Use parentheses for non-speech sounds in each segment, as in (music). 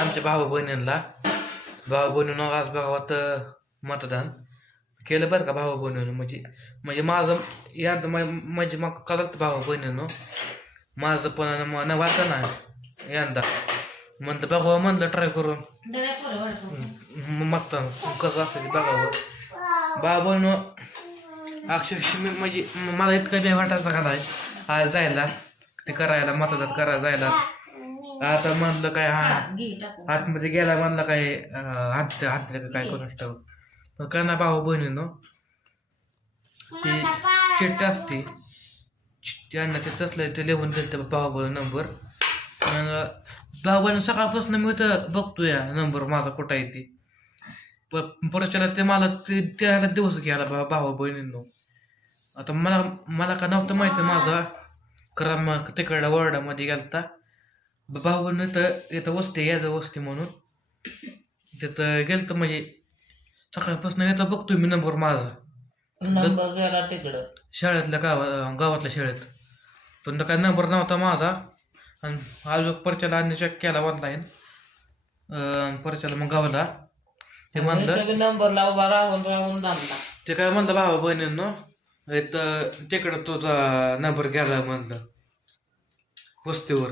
आमच्या भाऊ बहिणींना भाऊ बहिणीनं आज गावात मतदान केलं बरं का भाऊ बहिणीनं. म्हणजे म्हणजे माझं या म्हणजे मग करत भाऊ बहिणीनं? माझं पण मन वाटतं ना यंदा. म्हणलं बघावं म्हणलं ट्राय करून. मग मतदान कसं असतं ते बघावं. भाऊ बहिण अक्षरशः मी म्हणजे मला इतकं बी वाटायचं का नाही? आज जायला ते करायला मतदान करायला जायला. आता म्हणलं काय हा. आतमध्ये गेला म्हणलं काय हात हात काय करून ठेव पण काय ना भाऊ बहिणीनं ते चिट्ट असते. त्यांना ते तसलं ते लिहून दिलं ते भाऊ बहिणी नंबर. भाऊ बहिणी सकाळपासून मी इथं बघतोय नंबर माझा कुठं आहे ते. प- परत ते मला ते त्याला दिवस घ्यायला भाऊ बहिणींनो आता मला मला का नव्हतं माहिती माझा. क्रमांक तिकडल्या वॉर्डामध्ये गेलता. भाऊ तर इथं वस्ती याचं वस्ती म्हणून. तिथं गेलतं म्हणजे सकाळपासून इथं बघतोय मी नंबर माझा. नंबर गेला तिकडं. शाळेतल्या गावा गावातल्या शाळेत. पण तो काय नंबर नव्हता माझा. आणि अजून परच्याला आणि चेक केला ऑनलाईन परच्याला मग गावाला. ते म्हणलं नंबरला उभा राहून राहून दमला ते काय म्हणलं भावा बहिणींनो तिकडं तुझा नंबर गेला म्हणलं. वस्तीवर.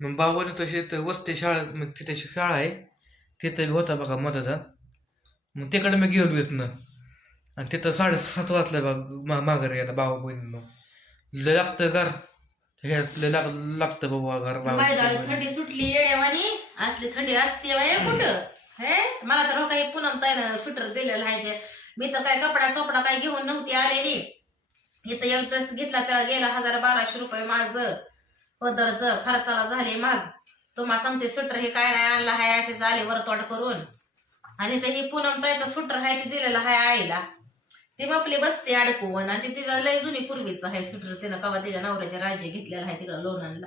मग बाबाने तशी वस्ते शाळा मग तिथे शाळा आहे तिथं होता बघा मधाचा. मग तिकडे मी घेऊन येत ना आणि तिथं साडेसात वाजलं बा मा माघारी यायला बाबा बहिणीनं. लय लागतं घर. हे लाग लागतं बाबा घर बाबा. थंडी सुटली येड्यावानी. असली थंडी असते बाया कुठं? हे? मला तर हो काही पुनम ताईनं सुटर दिलेलं आहे ते. मी तर काय कपडा चोपडा काय घेऊन नव्हती आलेली. इथं एक ड्रेस घेतला तर गेला हजार बाराशे रुपये माझं. पदरचं खर्चाला झाले माग. तुम्हाला सांगते सुटर हे काय नाही आणलं हाय असे झाले वरतोड करून. आणि ते ही पूनम ताईचं सुटर आहे ते दिलेलं हाय आईला. ते बापले बसते अडकवून आणि ते तिचा लय जुनी पूर्वीचं आहे सुटर तिनं कवा तिच्या नवऱ्याच्या राज्य घेतलेला आहे तिकडं लोणंदला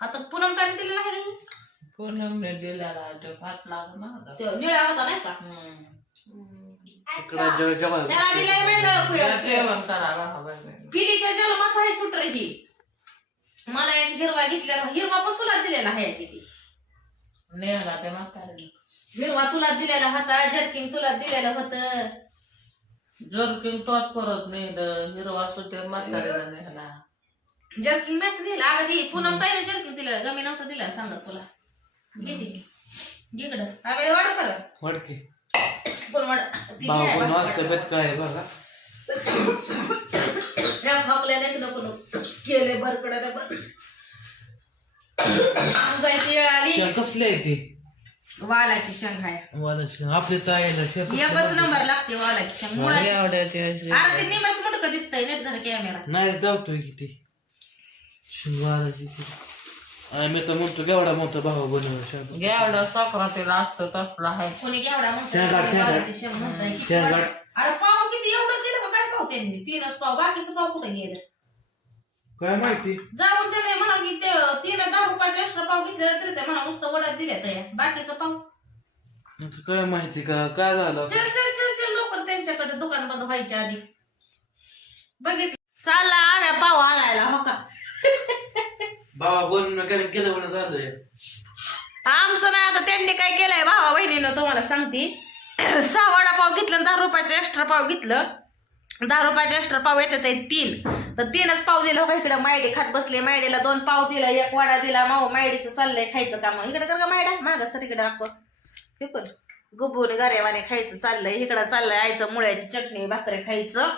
आता पूनम ताईने दिलेला आहे? पूनमने दिलेला तो तो निळा होता नाही का? इकडं त्याला दिलाय पिढीच्या जन्माचा आहे सुटर ही. मला एक हिरवा घेतलेला हिरवा पण तुला दिलेला आहे किती? ते हिरवा तुला दिलेला होता जर्किंग तुला दिलेलं होतं. जर्किंग तोच परत नेलं हिरवा सुटे म्हातारीला नेला जर्किंग मॅच दिला अगं ती पूनम ताईने जर्किंग दिलेलं गमी नव्हतं दिलं? सांगत तुला. घेते इकडं. अगं वाढ कर वडके पण वाढ. ती भाऊ काय आहे बघा. (coughs) त्या फाकल्या नाही नको. केले बरकडे जायची वेळ आली. शेण कसली आहे ती? वालाची शेंग आहे. वालाची. आपली ताईला शेण कसली एकच नंबर लागते वालाची शेंग. मुळाची अरे ते निमच मुडक दिसतंय नेट धर कॅमेरा नाही जावतोय किती आणि मी तर म्हणतो केवढा मोठा भाऊ बनव एवढा साखरातीला असतं तसला आहे. कोणी घेवडा. वालाची शेंग म्हणतोय अरे पाव किती? एवढं दिलं का? काय पाव त्यांनी? तीनच पाव बाकीचं पाव कुठे गेलं काय माहिती? जाऊन त्याने म्हणा की ते तीन दहा रुपयाचे एक्स्ट्रा पाव घेतलेला तरी ते म्हणा नुसतं वड्यात दिल्या त्या बाकीचं पाव. आता काय माहिती का? काय झालं? चल चल चल चल लवकर त्यांच्याकडे दुकान बंद व्हायच्या आधी. बघितलं? चालला आम्या पाव आणायला हो का? भावा बनवून गेलं गेलं म्हणून झालंय आमचं नाही आता त्यांनी काय केलंय? भावा बहिणीनं तुम्हाला सांगते. सहा वडापाव घेतलं आणि दहा रुपयाचं एक्स्ट्रा पाव घेतलं. दहा रुपयाचे एक्स्ट्रा पाव येतात ते तीन. तर तीनच पाव दिलं हो का इकडे? मायडे खात बसले मायडेला दोन पाव दिला एक वडा दिला माऊ मायडीचं चाललंय खायचं काम. इकडे कर का मायडा माग सर इकडे दाखव. हे पण गुबून गारेवाने खायचं चाललंय इकडं चाललंय आयचं मुळ्याची चटणी भाकरी खायचं.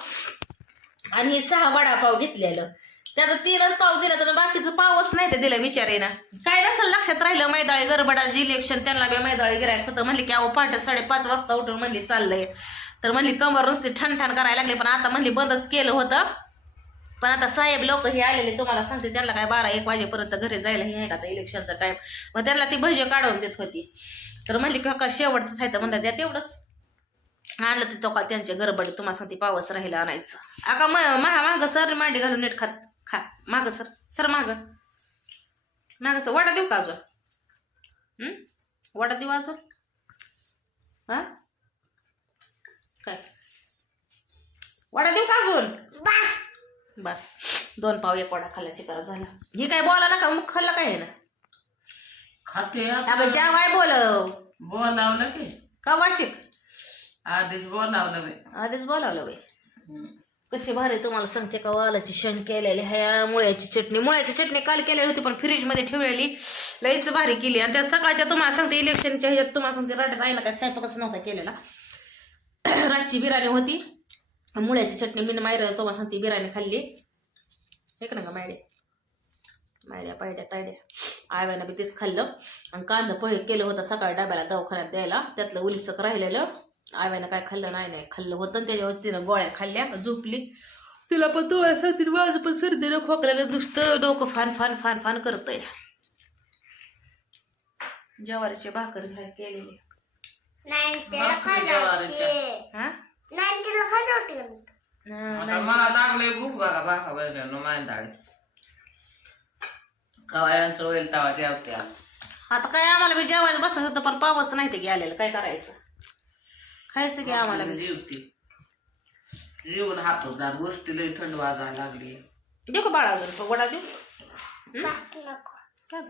आणि सहा वडापाव घेतलेलं. त्याचं तीनच पाव दिलं तर बाकीचं पावच नाही ते दिलं ना काय नसेल लक्षात राहिलं मैदाळी गरबडाचे इलेक्शन त्यांना बी मैदाळी गिरायक होतं. म्हणले की अहो पहाटे साडेपाच वाजता उठून म्हणली चाललंय. तर म्हणली कमर नुसती ठण करायला लागली पण आता म्हणली बंदच केलं होतं. पण आता साहेब लोक हे आलेले तुम्हाला सांगते त्यांना काय बारा एक वाजेपर्यंत घरी जायला हे आहे का आता इलेक्शनचा टाइम मग त्यांना ती भजी काढून देत होती. तर म्हणली की का शेवटचं साहित्य म्हणलं द्या तेवढंच. आणलं ते तो का त्यांच्या गरबडी तुम्हाला सांगते पावच राहिलं आणायचं. अका म महा माग सर मांडी घालून नीट खात खा माग सर सर माग. माग सर वडा देऊ का अजून? हं? वडा देऊ अजून? हा? काय? वडा देऊ का अजून? बस. दोन पाव एक वडा खाल्ल्याची करा झाला. हे काय बोला नका मग खाल्लं काय आहे ना? खाते अगं जेवाय बोलव. बोलावलं की. का वाशिक? आधीच बोलावलं मी आधीच बोलावलं बाई. कशी भारी तुम्हाला सांगते का वालाची शेंग केलेली ह्या मुळ्याची चटणी. मुळ्याची चटणी काल केलेली होती पण फ्रीजमध्ये ठेवलेली. लईच भारी केली. आणि त्या सकाळच्या तुम्हाला सांगते इलेक्शनच्या ह्याच्यात तुम्हाला सांगते राट्यात आईला काय स्वयंपाकच नव्हता केलेला. (clears throat) रातची बिर्याणी होती. मुळ्याची चटणी मी मायरा तुम्हाला सांगते बिर्याणी खाल्ली. हे का ना का मायड्या मायड्या पायड्या तायड्या. आव्यानं बी तेच खाल्लं. आणि कांदा पोहे केलं होतं सकाळी डब्याला दवाखान्यात द्यायला. त्यातलं उलिसक राहिलेलं. आव्यानं काय खाल्लं नाही नाही खाल्लं होतं. आणि त्याच्यावर तिनं गोळ्या खाल्ल्या झोपली. तिला पण तुम्हाला सांगते माझं पण सर्दीनं खोकल्याला नुसतं डोकं फान फान फान फान करतंय. ज्वारीची भाकर काय केलेली. हा आता मला लागले भूक बघा बाका बहिणीनं मांदाळी कवायांचं होईल तवा जेवत्या आता. काय आम्हाला बी जेवायला बसत होतं पण पावच नाही ते गेलेलं. काय करायचं? खायचं की आम्हाला बी? जीवती जीवन हात होतात गोष्टी लई थंड वाजायला लागली. देऊ का बाळा जर वडा देऊ? हं? काय?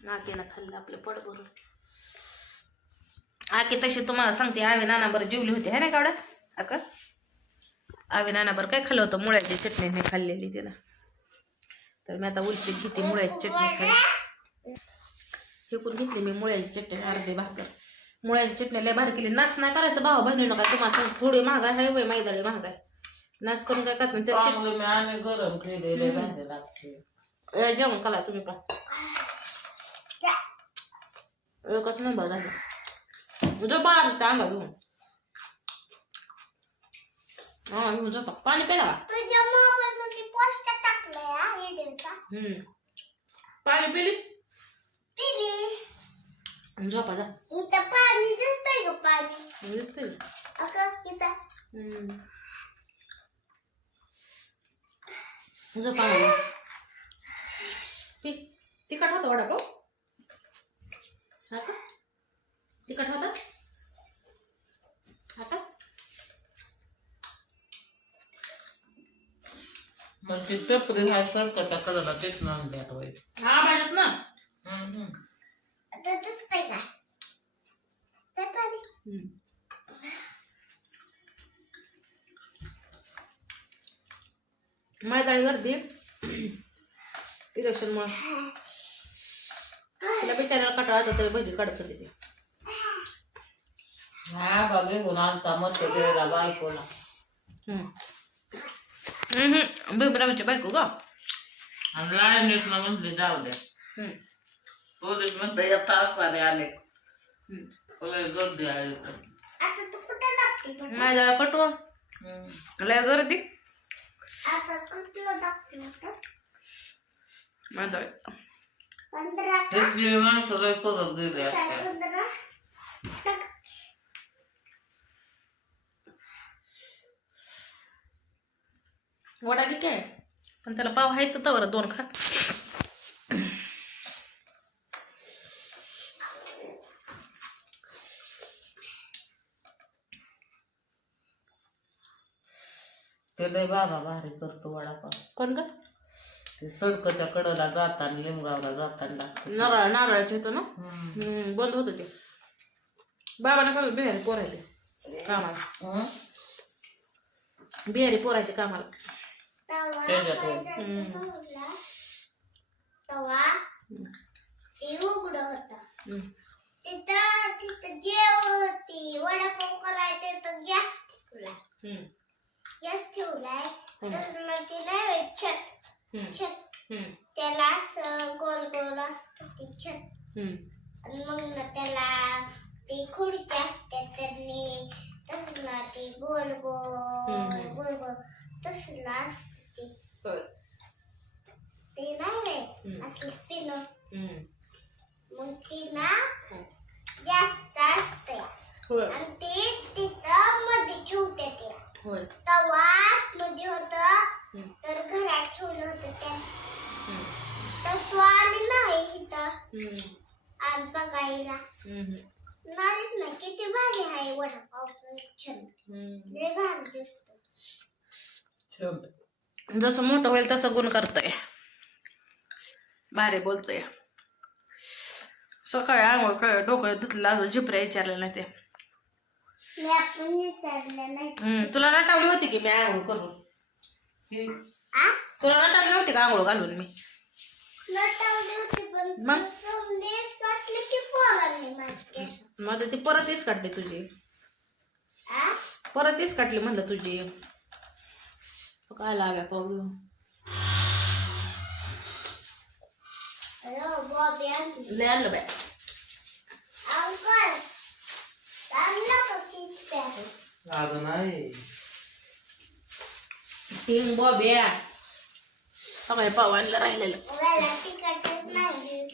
नाकीनं खाल्लं आपलं पोट भरून आकी तशी तुम्हाला सांगते आवी नाना बरं जेवली होती है ना गावड्या अका आवी नाना बरं काय खाल्लं होतं? मुळ्याची चटणी नाही खाल्लेली तिनं. तर मी आता उलटी घेते मुळ्याची चटणी खाली फेकून घेतली मी मुळ्याची चटणी अर्धी भाकर. मुळ्याची चटणी लय भारी केली. नाच नाही करायचं भाऊ बहिणीनं काय तुम्हाला थोडी महागाय आहे वय मैदाळी महागाय नाच करून काय करत नाही त्या चट- चांगलं मी आणि गरम केलेले भांडे लागते ए, जेवण करा तुम्ही पण एकच नंबर झाला जो बाळा तिथं अंगा घेऊन हा घेऊन झोपा पाणी प्याला तुझ्या मोबाईल मध्ये पोस्ट टाकलंय हा व्हिडिओचा हम्म पाणी पिली पिली झोपा जा इथं पाणी दिसतंय का पाणी दिसतंय अगं इथं हम्म झोपा मला पी तिखट होता वडापाव हा का तिखट होता? हा का मग ती पेपरी सरकच्या कडेला तेच नांद्यात होईल हा पाहिजेत ना. आता मैदाळी गर्दी. इलेक्शन मुळे. तिला बिचारायला कटाळा तरी भजी काढत होती ती हा बाबा घेऊन आणता मत द्यायला बायकोला बिबरामची बायको ग आणि लाईनीत ना म्हणली जाऊ दे पोलीस म्हणते या तासाने आले लय गर्दी आहे इथं. आता तू कुठे दाखते पण मैदाळा कटवा हम्म. लय गर्दी आता कुठला दाखते म्हटलं मैदाळी पंधरा का इथली माणसं लय परत गेली काय असतात पंधरा टाक. वडा बी काय? पण त्याला पाव आहे तर तवर दोन खा. ते लय बाबा भारी करतो वडापाव कोण ग? ते सडकच्या कडेला जाताना लिमगावला जाताना. नारळ नारळाचे होतं ना? हम्म. बंद होतं ते. बाबाने काय बिहारी पोरायचे कामाला. हं? बिहारी पोरायचे कामाला. तवा ते उघड होता. तिथं तिथं जेवण होती वडापाव करायचं तर गॅस ठेवला हम्म. गॅस ठेवलाय. तर मग ते नाही होय छत. छत. त्याला असं गोल गोल असतं ते छत. आणि मग ना त्याला ते खुर्ची असते त्यांनी तसला ते गोल गोल. गोल गोल तसला असते ते. होय. ते नाही वे पिन हम्म. मग ती ना जास्त असते. आणि ते तिथं मध्ये ठेवते ते. तवा मध्ये होत. तर घरात ठेवलं होतं त्या. तर तो आली नाही इथं. आणि बघायला. नारीच ना किती भारी आहे वडापाव हम्म. लय भारी दिसतो. जसं मोठं होईल तसं गुण करतंय. भारी बोलतोय. सकाळी आंघोळ काय डोकं धुतलं अजून झिपऱ्या विचारलं नाही ते तुला नटावली होती की मी आंघोळ करून? आ? तुला नटावली नव्हती का आंघोळ घालून मी? होती मग? तुमनेच काटली की पोरांनी माझी केस मग ती परत काढली तुझी. आ? परत काढली म्हणलं तुझी. काय लाव्या पाहू अरे बॉबी आणली लय आणलं बाय अंकल आणलं का किती पॅकेट अगं नाही तीन बॉब्या सगळे पाव आणलं राहिलेलं मला तिकटच नाही